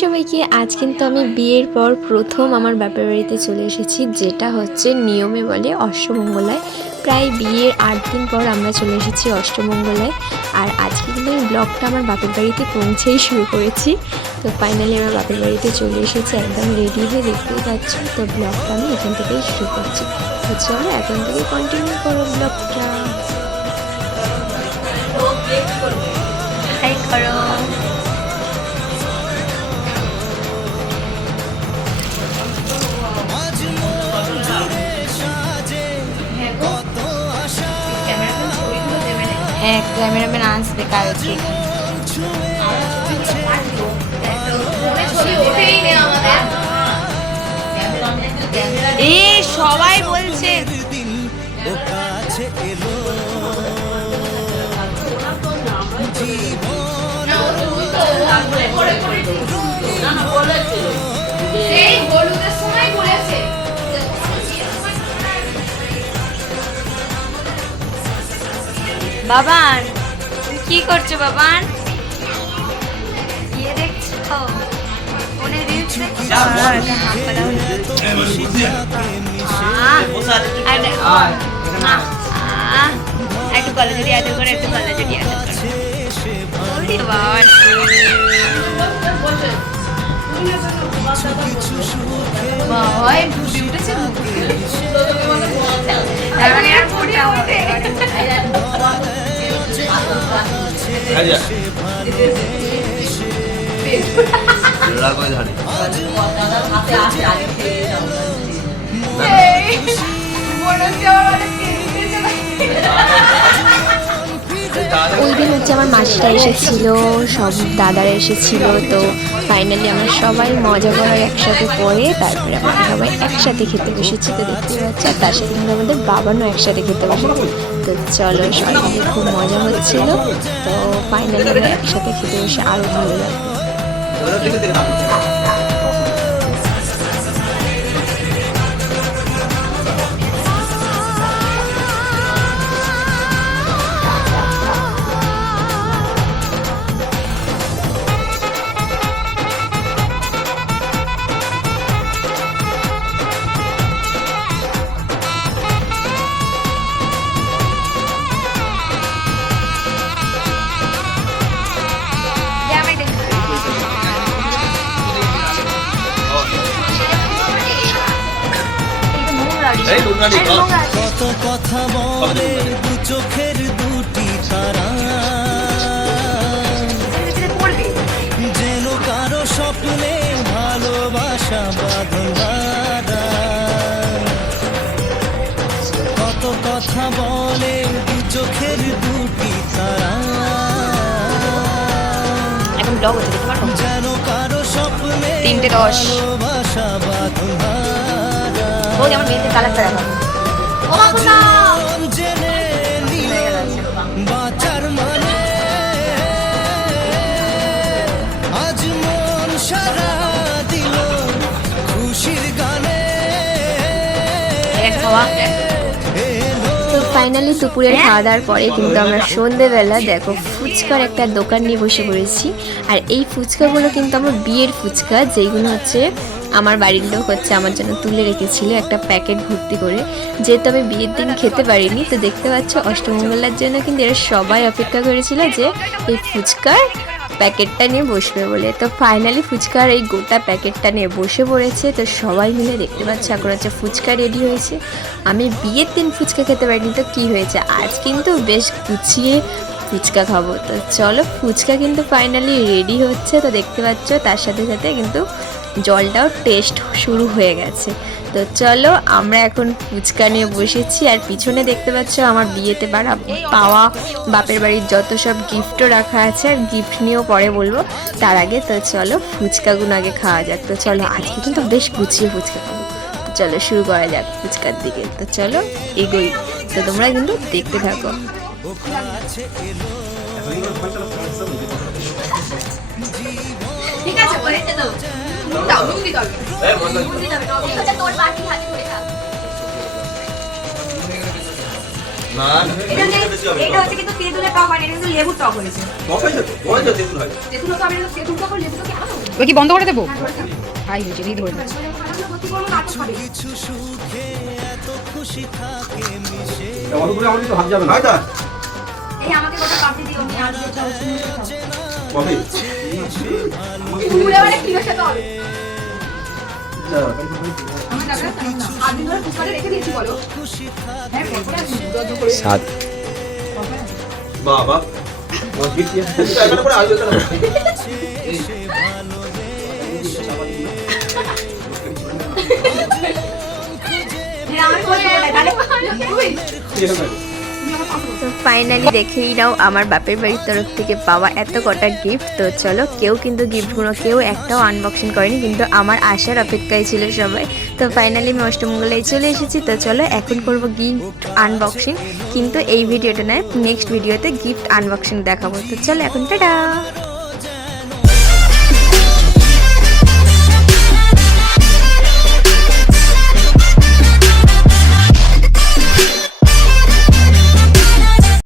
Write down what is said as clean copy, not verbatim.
সবাইকে। আজ কিন্তু আমি বিয়ের পর প্রথম আমার বাপের বাড়িতে চলে এসেছি, যেটা হচ্ছে নিয়মে বলে অষ্টমঙ্গলায়। প্রায় বিয়ের 8 দিন পর আমরা চলে এসেছি অষ্টমঙ্গলায়। আর আজকে কিন্তু আমি ব্লগটা আমার বাপের বাড়িতে পৌঁছেই শুরু করেছি। তো ফাইনালি আমার বাপের বাড়িতে চলে এসেছি, একদম রেডি হয়ে দেখতেই পাচ্ছ। তো ব্লগটা আমি এখান থেকেই শুরু করছি। তো চলো এখন থেকে কন্টিনিউ করো ব্লগটা। হাই করো। হ্যাঁ, ক্যামেরাম্যান আসবে কালকে। এই সবাই বলছে বাবান, কি করছো বাবান? ইয়ে দেখছো ফোনে রিলস দেখছো? একটু কলেজ জড়িয়ে আদর করে, একটু কলেজ জড়িয়ে আদর ওই দিন হচ্ছে আমার মাসিরা এসেছিল, সব দাদারা এসেছিল। তো ফাইনালি আমরা সবাই মজা করার একসাথে করে তারপরে আমরা সবাই একসাথে খেতে বসেছি। তো দেখতে পাচ্ছি, আর তার সাথে কিন্তু আমাদের বাবানও একসাথে খেতে বসেছে। তো চলো, সবাই মিলে খুব মজা হচ্ছিল। তো ফাইনালি আমরা একসাথে খেতে বসে আরও ভালো লাগবে। কত কথা বলে দু চোখের দুটি তারা, যেন কারো স্বপ্নে ভালোবাসা বাঁধন। কত কথা বলে দু চোখের দুটি তারা, যেন কারো স্বপ্নে ভালোবাসা বাঁধন। বাঁচার মানে আজ মন সারা দিল খুশির গানে। তো ফাইনালি দুপুরের খাওয়া দাওয়ার পরে কিন্তু আমরা সন্ধেবেলা দেখো ফুচকার একটা দোকান নিয়ে বসে পড়েছি। আর এই ফুচকাগুলো কিন্তু আমার বিয়ের ফুচকা, যেইগুলো হচ্ছে আমার বাড়ির লোক হচ্ছে আমার জন্য তুলে রেখেছিল একটা প্যাকেট ভর্তি করে, যেহেতু আমি বিয়ের দিন খেতে পারিনি। তো দেখতে পাচ্ছ অষ্টমঙ্গলার জন্য কিন্তু এরা সবাই অপেক্ষা করেছিল যে এই ফুচকার প্যাকেটটা নিয়ে বসবে বলে। তো ফাইনালি ফুচকার এই গোটা প্যাকেটটা নিয়ে বসে পড়েছে। তো সবাই মিলে দেখতে পাচ্ছে এখন হচ্ছে ফুচকা রেডি হয়েছে। আমি বিয়ের দিন ফুচকা খেতে পারিনি, তো কী হয়েছে, আজ কিন্তু বেশ গুছিয়ে ফুচকা খাবো। তো চলো, ফুচকা কিন্তু ফাইনালি রেডি হচ্ছে। তো দেখতে পাচ্ছ তার সাথে সাথে কিন্তু জলটাও টেস্ট শুরু হয়ে গেছে। তো চলো, আমরা এখন ফুচকা নিয়ে বসেছি। আর পিছনে দেখতে পাচ্ছ আমার বিয়েতে পাওয়া বাপের বাড়ির যত সব গিফটও রাখা আছে, আর গিফট নিয়েও পরে বলবো। তার আগে তো চলো ফুচকাগুলো আগে খাওয়া যাক। তো চলো, আজকে কিন্তু বেশ গুছিয়ে ফুচকা খাবো। তো চলো শুরু করা যাক ফুচকার দিকে। তো চলো এগোই। তো তোমরা কিন্তু দেখতে থাকো। ঠিক আছে, দাও নুন দিতে হবে। নুন দিতে হবে, তোর বাটি হাতে করে খা। না না এটা নেই, এটা হচ্ছে কিন্তু তেঁতুলের টক হয়নি, এটা কিন্তু লেবুর টক হয়েছে। তেঁতুল তো আমি তেঁতুল টক আর লেবু তো কি আলাদা? ওই কি বন্ধ করে দেবো? হ্যাঁ, ধরে থাক। হাই হয়েছে এই ধরে থাকছে। খানাগুলো ভর্তি করবো, নাটক হবে। কিছু সুখে এত খুশি থাকে মিশে এই আমাকে কটা কাপড় দিও, আমি আজকে খাবো, তুমি খাও। পুরো মানে কি খেতে হবে? আমার টাকা জানো না। আট দিন ধরে ফুচকাটা রেখে দিয়েছি বলো। হ্যাঁ, কতটা দুধ করে। সাত বাবা হ্যাঁ, আমার করে তাহলে তুই তো ফাইনালি দেখেই নাও আমার বাপের বাড়ির তরফ থেকে পাওয়া এত কটা গিফট। তো চলো, কেউ কিন্তু গিফটগুলো কেউ একটাও আনবক্সিং করেনি, কিন্তু আমার আসার অপেক্ষায় ছিল সবাই। তো ফাইনালি আমি অষ্টমঙ্গলায় চলে এসেছি। তো চলো এখন করব গিফট আনবক্সিং, কিন্তু এই ভিডিওটা নয়, নেক্সট ভিডিওতে গিফট আনবক্সিং দেখাবো। তো চলো এখন টাটা।